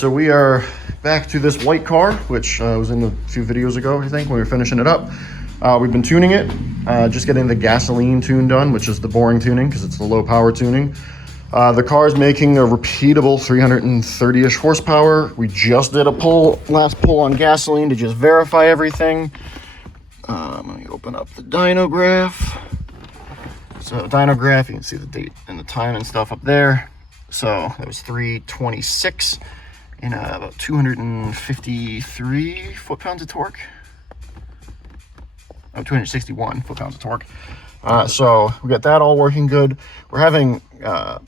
So we are back to this white car, which was in a few videos ago, I think, when we were finishing it up. We've been tuning it, just getting the gasoline tune done, which is the boring tuning because it's the low power tuning. The car is making a repeatable 330-ish horsepower. We just did a last pull on gasoline to just verify everything. Let me open up the dyno graph. So dyno graph, you can see the date and the time and stuff up there. So that was 326 and about 253 foot-pounds of torque. Oh, 261 foot-pounds of torque. So we got that all working good. We're having to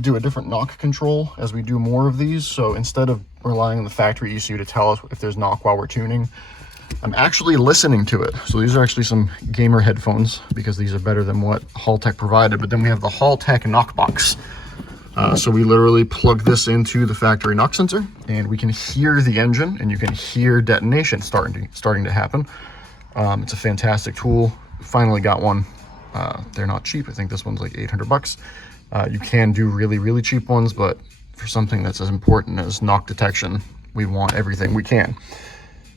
do a different knock control as we do more of these. So instead of relying on the factory ECU to tell us if there's knock while we're tuning, I'm actually listening to it. So these are actually some gamer headphones because these are better than what Haltech provided. But then we have the Haltech knock box. So we literally plug this into the factory knock sensor and we can hear the engine and you can hear detonation starting to happen. It's a fantastic tool. Finally got one. They're not cheap. I think this one's like 800 bucks. You can do really, really cheap ones, but for something that's as important as knock detection, we want everything we can.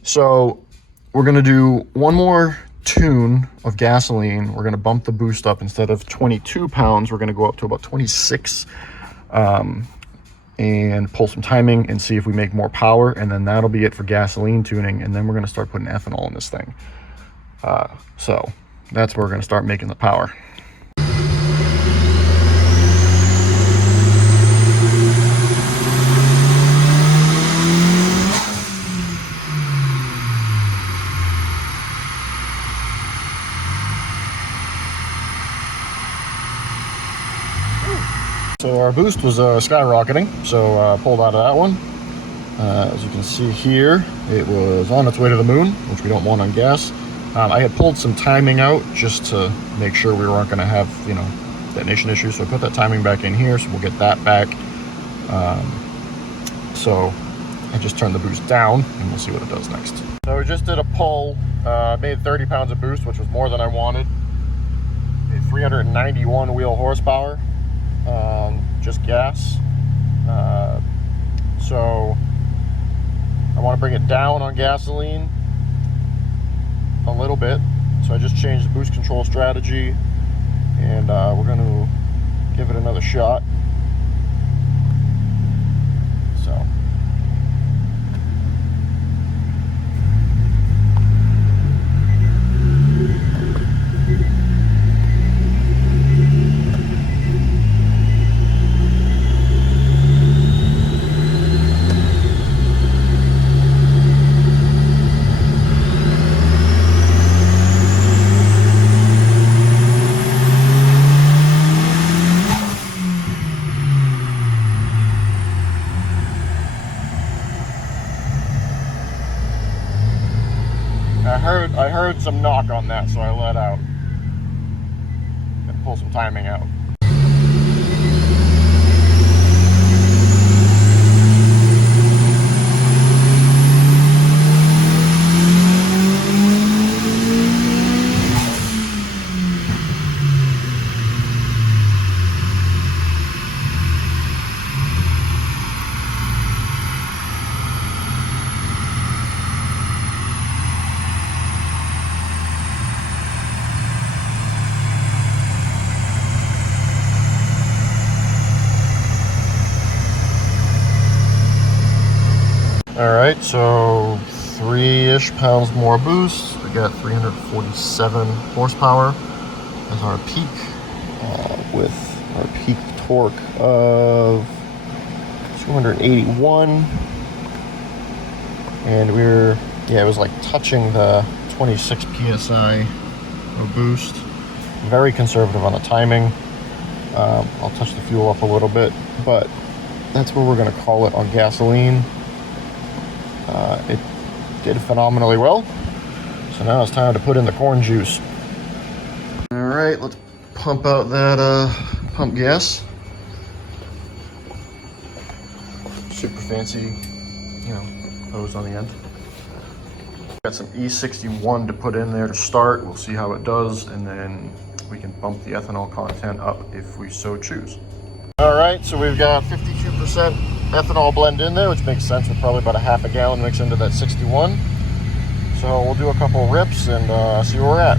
So we're gonna do one more tune of gasoline. We're gonna bump the boost up. Instead of 22 pounds, we're gonna go up to about 26 and pull some timing and see if we make more power. And then that'll be it for gasoline tuning. And then we're gonna start putting ethanol in this thing. So that's where we're gonna start making the power. So our boost was skyrocketing, so pulled out of that one. As you can see here, it was on its way to the moon, which we don't want on gas. I had pulled some timing out just to make sure we weren't going to have, detonation issues. So I put that timing back in here, so we'll get that back. So I just turned the boost down, and we'll see what it does next. So we just did a pull, made 30 pounds of boost, which was more than I wanted. Made 391 wheel horsepower. Just gas. So I want to bring it down on gasoline a little bit. So I just changed the boost control strategy and we're going to give it another shot. So I heard some knock on that, so I let out and pull some timing out. All right, so 3-ish pounds more boost. We got 347 horsepower as our peak, with our peak torque of 281. And it was like touching the 26 PSI of boost. Very conservative on the timing. I'll touch the fuel up a little bit, but that's where we're gonna call it on gasoline. It did phenomenally well. So now it's time to put in the corn juice. All right, let's pump out that pump gas. Super fancy, hose on the end. Got some E61 to put in there to start. We'll see how it does, and then we can bump the ethanol content up if we so choose. All right, so we've got 52% ethanol blend in there, which makes sense with probably about a half a gallon mixed into that 61. So we'll do a couple rips and see where we're at.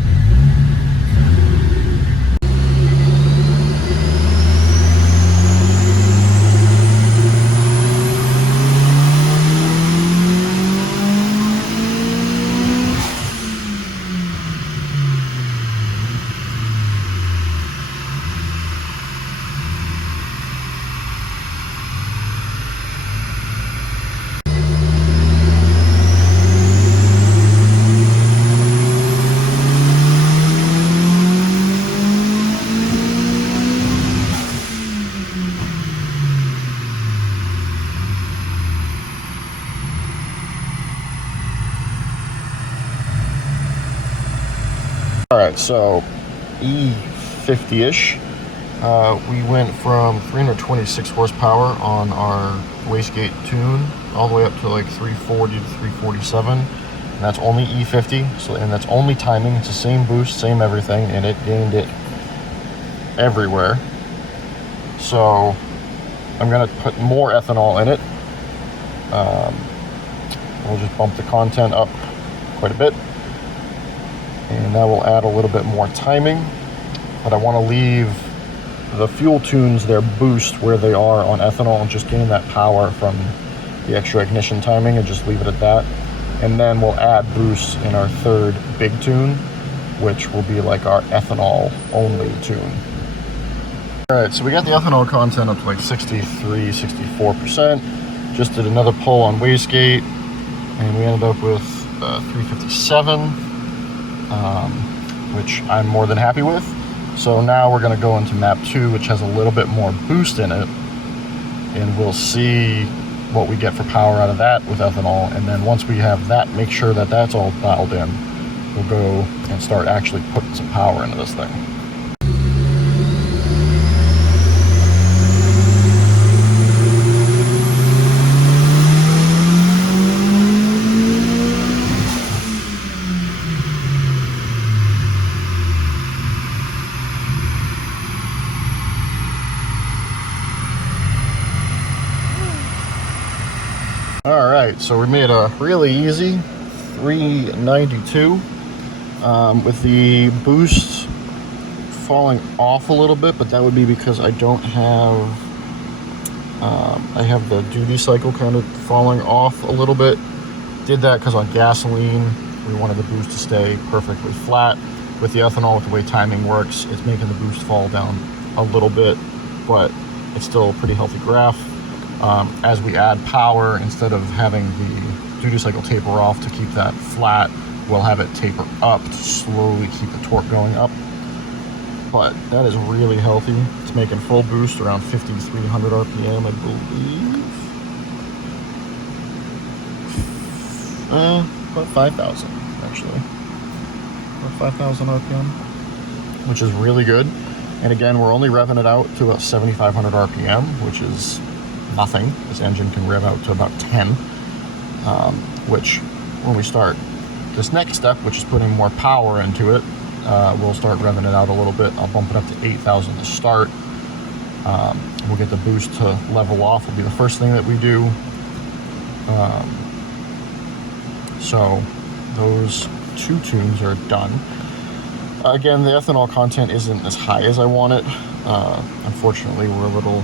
Alright, so E50-ish, we went from 326 horsepower on our wastegate tune all the way up to like 340 to 347, and that's only E50, so, and that's only timing. It's the same boost, same everything, and it gained it everywhere. So I'm going to put more ethanol in it. We'll just bump the content up quite a bit, and that will add a little bit more timing, but I want to leave the fuel tunes, their boost, where they are on ethanol, and just gain that power from the extra ignition timing and just leave it at that. And then we'll add boosts in our third big tune, which will be like our ethanol only tune. Alright, so we got the ethanol content up to like 63, 64%. Just did another pull on wastegate, and we ended up with 357, which I'm more than happy with. So now we're going to go into map 2, which has a little bit more boost in it, and we'll see what we get for power out of that with ethanol. And then once we have that, make sure that that's all dialed in, we'll go and start actually putting some power into this thing. Alright, so we made a really easy 392 with the boost falling off a little bit, but that would be because I don't have I have the duty cycle kind of falling off a little bit. Did that because on gasoline we wanted the boost to stay perfectly flat. With the ethanol, with the way timing works, it's making the boost fall down a little bit, but it's still a pretty healthy graph. As we add power, instead of having the duty cycle taper off to keep that flat, we'll have it taper up to slowly keep the torque going up. But that is really healthy. It's making full boost around 5,300 RPM, I believe. About 5,000 actually. About 5,000 RPM, which is really good. And again, we're only revving it out to about 7,500 RPM, which is nothing. This engine can rev out to about 10, which when we start this next step, which is putting more power into it, we'll start revving it out a little bit. I'll bump it up to 8,000 to start. We'll get the boost to level off, will be the first thing that we do. So those two tunes are done. Again, the ethanol content isn't as high as I want it. Unfortunately, we're a little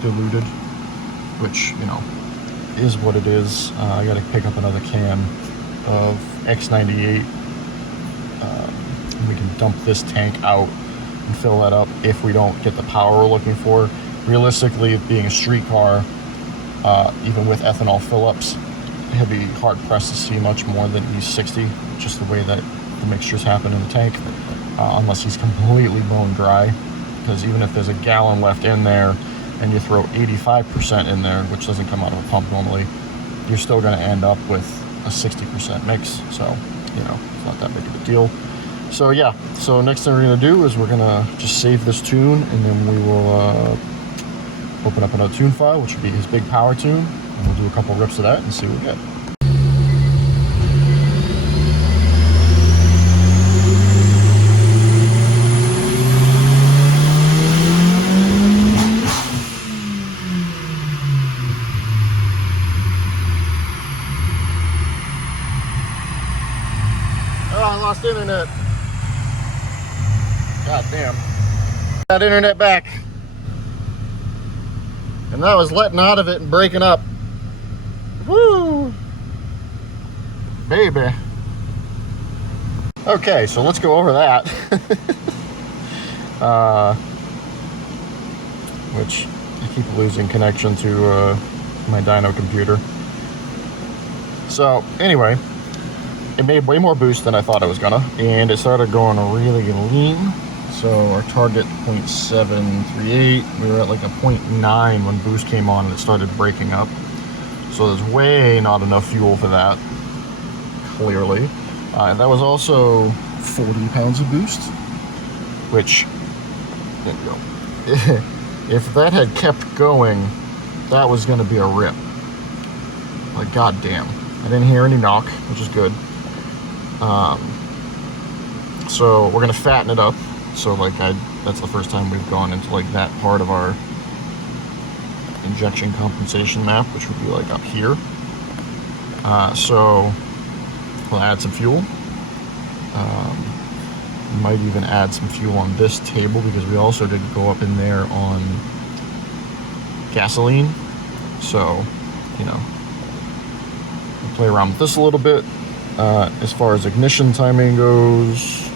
diluted, which, you know, is what it is. I got to pick up another can of X98. We can dump this tank out and fill that up if we don't get the power we're looking for. Realistically, being a street car, even with ethanol fill-ups, he'll be hard-pressed to see much more than E60, just the way that the mixtures happen in the tank, unless he's completely bone dry. Because even if there's a gallon left in there, and you throw 85% in there, which doesn't come out of a pump normally, you're still going to end up with a 60% mix. So, you know, it's not that big of a deal. So yeah, so next thing we're going to do is we're going to just save this tune, and then we will open up another tune file, which would be his big power tune, and we'll do a couple rips of that and see what we get. I lost internet. God damn. Got internet back. And that was letting out of it and breaking up. Woo! Baby. Okay, so let's go over that. Which I keep losing connection to my dyno computer. So anyway, it made way more boost than I thought it was gonna, and it started going really lean. So our target 0.738, we were at like a 0.9 when boost came on and it started breaking up. So there's way not enough fuel for that, clearly. That was also 40 pounds of boost, which, there you go. If that had kept going, that was gonna be a rip. Like, goddamn. I didn't hear any knock, which is good. So we're gonna fatten it up. So like that's the first time we've gone into like that part of our injection compensation map, which would be like up here. So we'll add some fuel. Might even add some fuel on this table because we also did go up in there on gasoline. So, you know, we'll play around with this a little bit. As far as ignition timing goes,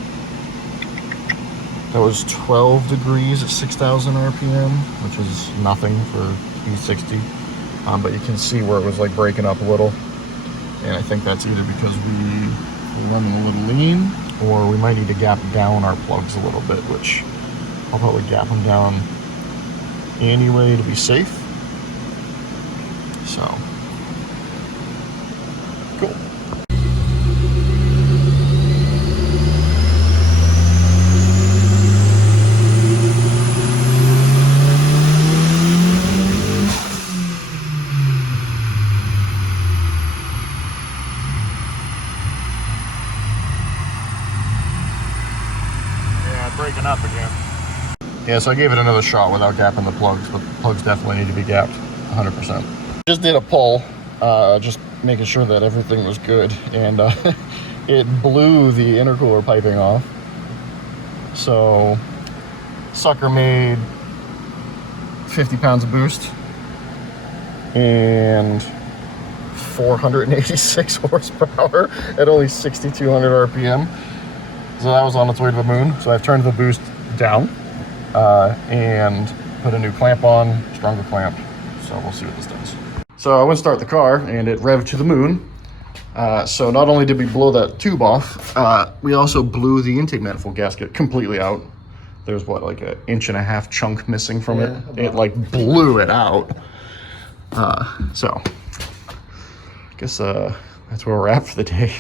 that was 12 degrees at 6,000 RPM, which is nothing for E60. But you can see where it was like breaking up a little. And I think that's either because we were running a little lean, or we might need to gap down our plugs a little bit, which I'll probably gap them down anyway to be safe. So, cool. Breaking up again. Yeah, so I gave it another shot without gapping the plugs, but the plugs definitely need to be gapped 100%. Just did a pull, just making sure that everything was good, and it blew the intercooler piping off. So, sucker made 50 pounds of boost and 486 horsepower at only 6,200 RPM. So that was on its way to the moon. So I've turned the boost down and put a new clamp on, stronger clamp. So we'll see what this does. So I went to start the car and it revved to the moon. So not only did we blow that tube off, we also blew the intake manifold gasket completely out. There's what, like an 1.5 inch chunk missing from it. It like blew it out. So I guess that's where we're at for the day.